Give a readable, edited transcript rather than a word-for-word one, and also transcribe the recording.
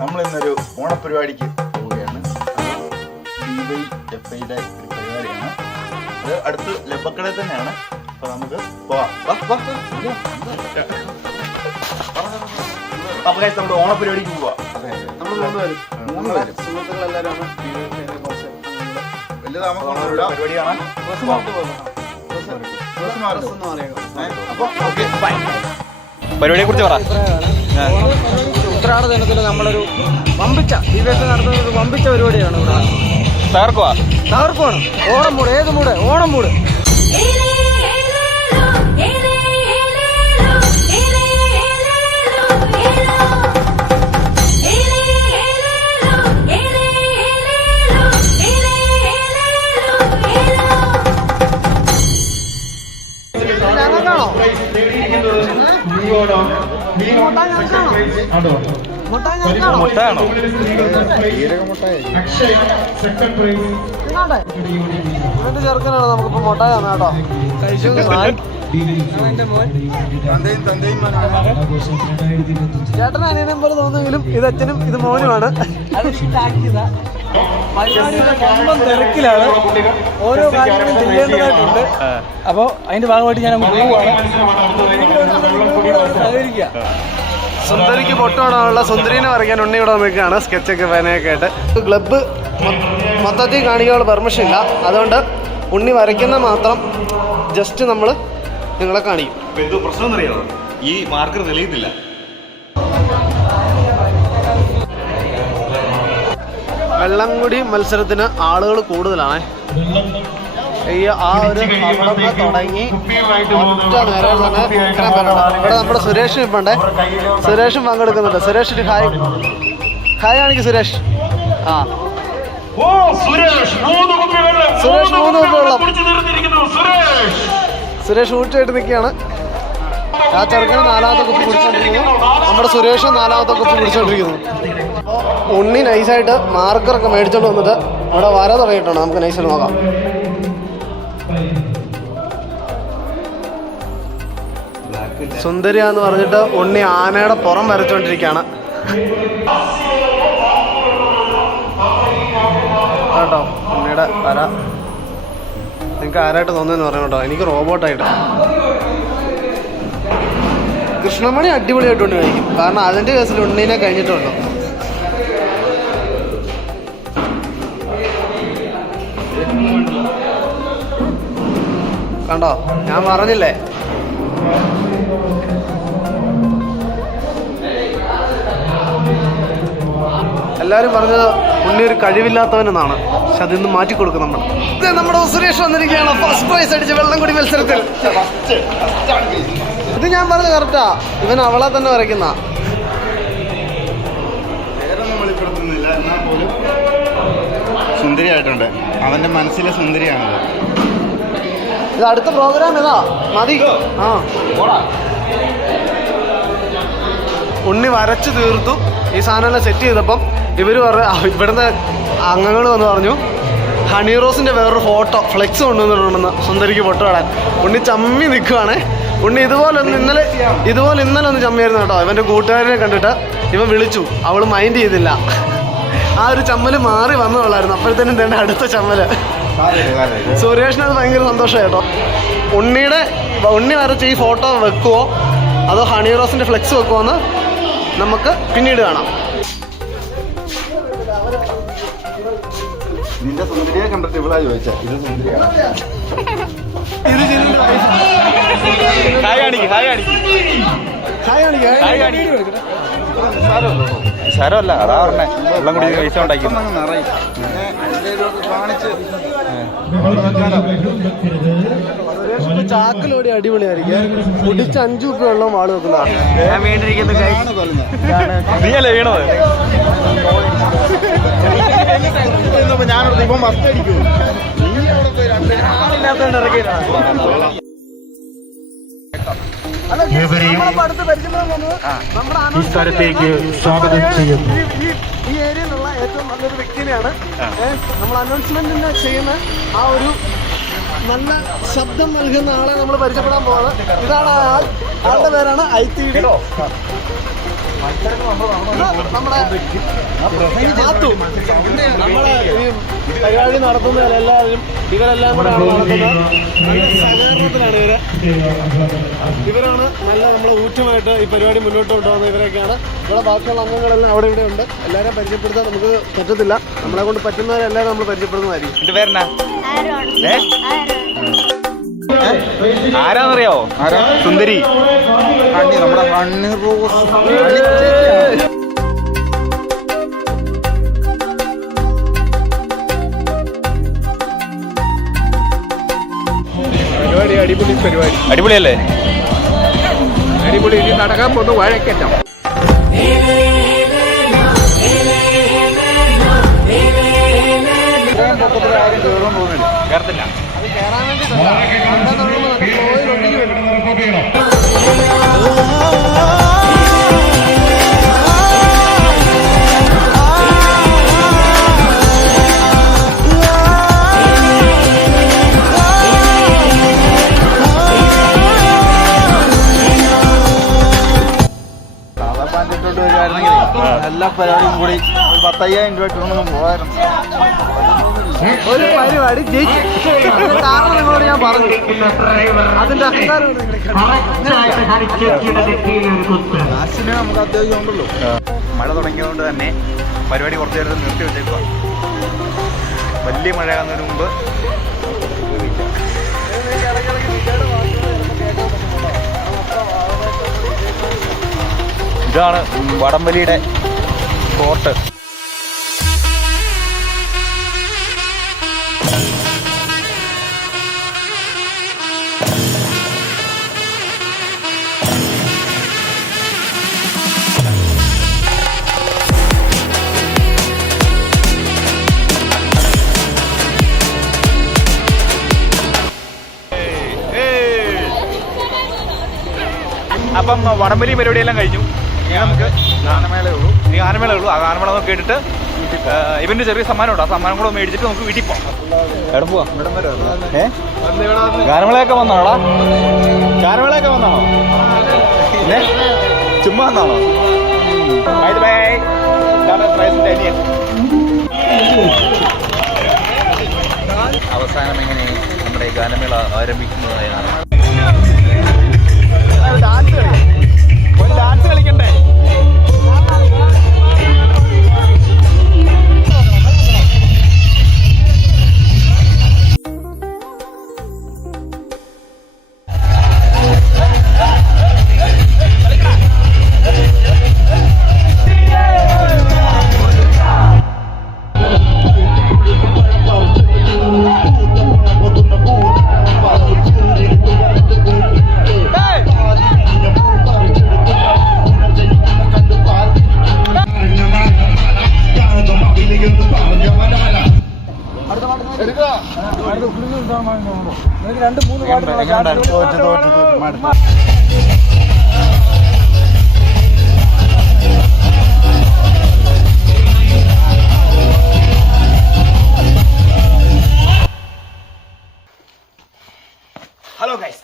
നമ്മളിന്നൊരു ഓണപരിപാടിക്ക് പോവുകയാണ്. DYFIയുടെ ഒരു പരിപാടിയാണ്. അത് അടുത്ത് ലബക്കടയിൽ തന്നെയാണ്. അപ്പോൾ നമുക്ക് പോവാം. അപ്പോൾ നമ്മുടെ ഓണപരിപാടിക്ക് പോവാം. നമ്മൾ മൂന്ന് പേരും സുഹൃത്തുക്കളെല്ലാവരും വലിയ താമസമുള്ള പരിപാടിയാണ്. പരിപാടിയെ കുറിച്ച് പറ. ഉത്രാട ദിനത്തിൽ നമ്മളൊരു വമ്പിച്ച ദിവസം നടത്തുന്ന ഒരു വമ്പിച്ച പരിപാടിയാണ് ഇവിടെ. തകർക്കുവാണ്. ഓണം മൂട്, ഏത് മൂട്? ഓണം മൂട്. മുട്ടാണോ? ഇവന്റെ ചെറുക്കനാണ് നമുക്കിപ്പോ മുട്ടായി തന്നെ കേട്ടോ. കഴിച്ചു ചേട്ടൻ അനിയനെ പോലെ തോന്നുമെങ്കിലും ഇത് അച്ഛനും ഇത് മോനുമാണ്. തിരക്കിലാണ്, ഓരോ കാര്യങ്ങളും ചെയ്യേണ്ടതായിട്ടുണ്ട്. അപ്പൊ അതിന്റെ ഭാഗമായിട്ട് ഞാൻ സഹകരിക്കുക. സുന്ദരിക്ക് പൊട്ടാണുള്ള സുന്ദരീനെ വരയ്ക്കാൻ ഉണ്ണി ഇവിടെ നിൽക്കുകയാണ്, സ്കെച്ചൊക്കെ പേനയൊക്കെ ആയിട്ട്. ക്ലബ്ബ് മൊത്തത്തിൽ കാണിക്കാനുള്ള പെർമിഷൻ ഇല്ല, അതുകൊണ്ട് ഉണ്ണി വരയ്ക്കുന്ന മാത്രം ജസ്റ്റ് നമ്മൾ നിങ്ങളെ കാണിക്കും. എന്തോ പ്രശ്നം എന്നറിയാമോ? ഈ മാർക്കർ തെളിയുന്നില്ല. വെള്ളംകുടി മത്സരത്തിന് ആളുകൾ കൂടുതലാണ്. ആ ഒരു അവിടെ തുടങ്ങി ഒറ്റ നേരം തന്നെ ഇത്രയും പേരാണ്. ഇവിടെ നമ്മുടെ സുരേഷ് ഇപ്പണ്ടേ, സുരേഷും പങ്കെടുക്കുന്നുണ്ട്. സുരേഷിന് ഹായ് കാണിക്കും. സുരേഷ് സുരേഷ് 3 കുപ്പി വെള്ളം. സുരേഷ് ഊറ്റായിട്ട് നിൽക്കുകയാണ്. ആ ചെറുക്കന് 4ാമത്തെ കുപ്പി കുടിച്ചോണ്ടിരിക്കുന്നു. നമ്മുടെ സുരേഷ് 4ാമത്തെ കുപ്പി കുടിച്ചോണ്ടിരിക്കുന്നു. ഉണ്ണി നൈസായിട്ട് മാർക്കറൊക്കെ മേടിച്ചോണ്ട് വന്നിട്ട് ഇവിടെ വര തുടങ്ങിയിട്ടുണ്ട്. നമുക്ക് നൈസായിട്ട് നോക്കാം. സുന്ദരിയാന്ന് പറഞ്ഞിട്ട് ഉണ്ണി ആനയുടെ പുറം വരച്ചോണ്ടിരിക്കുകയാണ് കേട്ടോ. ഉണ്ണിയുടെ വര നിങ്ങൾക്ക് ആരായിട്ട് തോന്നുന്നു പറയാം കേട്ടോ. എനിക്ക് റോബോട്ടായിട്ട്. കൃഷ്ണമണി അടിപൊളിയായിട്ട് ഉണ്ണി കഴിക്കും, കാരണം അതിൻ്റെ കേസിൽ ഉണ്ണീനെ കഴിഞ്ഞിട്ടുള്ളൂ. കണ്ടോ, ഞാൻ പറഞ്ഞില്ലേ. എല്ലാവരും പറഞ്ഞത് ഉണ്ണി ഒരു കഴിവില്ലാത്തവനെന്നാണ്, പക്ഷെ അതിന്ന് മാറ്റിക്കൊടുക്കും നമ്മൾ. നമ്മുടെ സുരേഷ് വന്നിരിക്കുകയാണ് ഫസ്റ്റ് പ്രൈസ് അടിച്ച് വെള്ളംകുടി മത്സരത്തിൽ. ഇത് ഞാൻ പറഞ്ഞ കറക്റ്റാ, ഇവൻ അവളെ തന്നെ വരയ്ക്കുന്ന. എന്നാൽ പോലും സുന്ദരിയായിട്ടുണ്ട്. അവന്റെ മനസ്സിലെ സുന്ദരിയാണത്. ഇത് അടുത്ത പ്രോഗ്രാം ഏതാ? മതി. ഉണ്ണി വരച്ചു തീർത്തു. ഈ സാധനമെല്ലാം സെറ്റ് ചെയ്തപ്പം ഇവിടുന്ന് അംഗങ്ങൾ വന്ന് പറഞ്ഞു ഹണി റോസിന്റെ വേറൊരു ഫോട്ടോ ഫ്ലെക്സ് കൊണ്ടുവന്നിട്ടുണ്ടെന്ന് സുന്ദരിക്ക് പൊട്ട് കളയാൻ. ഉണ്ണി ചമ്മി നിൽക്കുവാണേ. ഉണ്ണി ഇതുപോലെ ഇന്നലെ ഒന്ന് ചമ്മിയായിരുന്നു കേട്ടോ. ഇവന്റെ കൂട്ടുകാരനെ കണ്ടിട്ട് ഇവൻ വിളിച്ചു, അവള് മൈൻഡ് ചെയ്തില്ല. ആ ഒരു ചമ്മല് മാറി വന്നോളായിരുന്നു. അപ്പോഴത്തേനും തന്നെ അടുത്ത ചമ്മല്. സുരേഷിന് അത് ഭയങ്കര സന്തോഷമായി കേട്ടോ. ഉണ്ണി വരച്ച് ഈ ഫോട്ടോ വെക്കുവോ അതോ ഹണി റോസിന്റെ ഫ്ലെക്സ് വെക്കുവോ എന്ന് നമുക്ക് പിന്നീട് കാണാം. നിന്റെ സുന്ദരിയെ കണ്ടിട്ട് ഇവിടെ ചോദിച്ചാ ഇത് സുന്ദരിയാണ്. സാരമല്ല, അതാ പറഞ്ഞേ. വെള്ളം കൂടി പൈസ ഉണ്ടാക്കി ചാക്കിലോടി അടിപൊളിയായിരിക്കും. കുടിച്ച് 5 കുപ്പി വെള്ളം വാള് വെക്കുന്നതാണ്. നീയല്ലേ വീണത്? ഞാനോട് ഇപ്പം മസ്റ്റ് അടിക്കും. ഈ സ്ഥലത്തേക്ക് സ്വാഗതം ചെയ്യുന്നു. ഈ ഏരിയയിലുള്ള ഏറ്റവും നല്ലൊരു വ്യക്തിനെയാണ് നമ്മൾ അനൗൺസ്മെന്റിന് ചെയ്യുന്ന ആ ഒരു നല്ല ശബ്ദം നൽകുന്ന ആളെ നമ്മൾ പരിചയപ്പെടാൻ പോകുന്നത്. ഇതാണ് ആൾ. ആളുടെ പേരാണ് ITV. നമ്മുടെ മാത്തു. നമ്മളെ ഈ പരിപാടി നടത്തുന്നതിലെല്ലാവരും ഇവരെല്ലാം കൂടെ നടത്തുന്നത്. നല്ല സഹകരണത്തിലാണ് ഇവരാണ് നല്ല നമ്മളെ ഊറ്റമായിട്ട് ഈ പരിപാടി മുന്നോട്ട് കൊണ്ടുപോകുന്നത്. ഇവരൊക്കെയാണ്. ഇവിടെ ബാക്കിയുള്ള അംഗങ്ങളെല്ലാം അവിടെ ഇവിടെ ഉണ്ട്. എല്ലാവരെയും പരിചയപ്പെടുത്താൻ നമുക്ക് പറ്റത്തില്ല. നമ്മളെ കൊണ്ട് പറ്റുന്നവരെല്ലാം നമ്മൾ പരിചയപ്പെടുന്നതായിരിക്കും. എന്റെ പേരെന്നാ? ആരാന്നറിയാവോ? സുന്ദരി. നമ്മുടെ ഹണി റോസ്. പരിപാടി അടിപൊളി പരിപാടി. അടിപൊളിയല്ലേ? അടിപൊളി. ഇനി നടക്കാൻ പോകുന്നു വാഴക്കറ്റം. കേറത്തില്ല. അത് കയറാൻ വേണ്ടി എല്ലാ പരിപാടിയും കൂടി 10,000 രൂപ ഇട്ടൊന്നും പോകാറുണ്ട്. ഒരു പരിപാടി കാരണം നിങ്ങളോട് ഞാൻ പറഞ്ഞു. അതിന്റെ അഹങ്കാരം കാശിന് നമുക്ക് അത്യാവശ്യം ഉണ്ടല്ലോ. മഴ തുടങ്ങിയതുകൊണ്ട് തന്നെ പരിപാടി കുറച്ചു നേരത്തെ നിർത്തി വെച്ചേക്കുക. വലിയ മഴ ആകുന്നതിന് മുമ്പ് ഇതാണ് വടംവലിയുടെ കോർട്ട്. അപ്പം വടംവലി പരിപാടിയെല്ലാം കഴിഞ്ഞു. ഇനി നമുക്ക് ഗാനമേളയേ ഉള്ളൂ. ആ ഗാനമേള നമുക്ക് കേട്ടിട്ട് ഇവന്റെ ചെറിയ സമ്മാനം ഉണ്ട്. ആ സമ്മാനം കൂടെ മേടിച്ചിട്ട് നമുക്ക് വീട്ടിൽ പോവാം. എവിടെ പോവാ? ഗാനമേളയൊക്കെ വന്നാണോടാ? ഗാനമേളയൊക്കെ വന്നാണോ? ചുമ്മാ വന്നാണോ? അവസാനം എങ്ങനെ നമ്മുടെ ഗാനമേള ആരംഭിക്കുന്നതായാണ്. ഡാൻസ് കളിക്കണ്ടേ? Halo guys,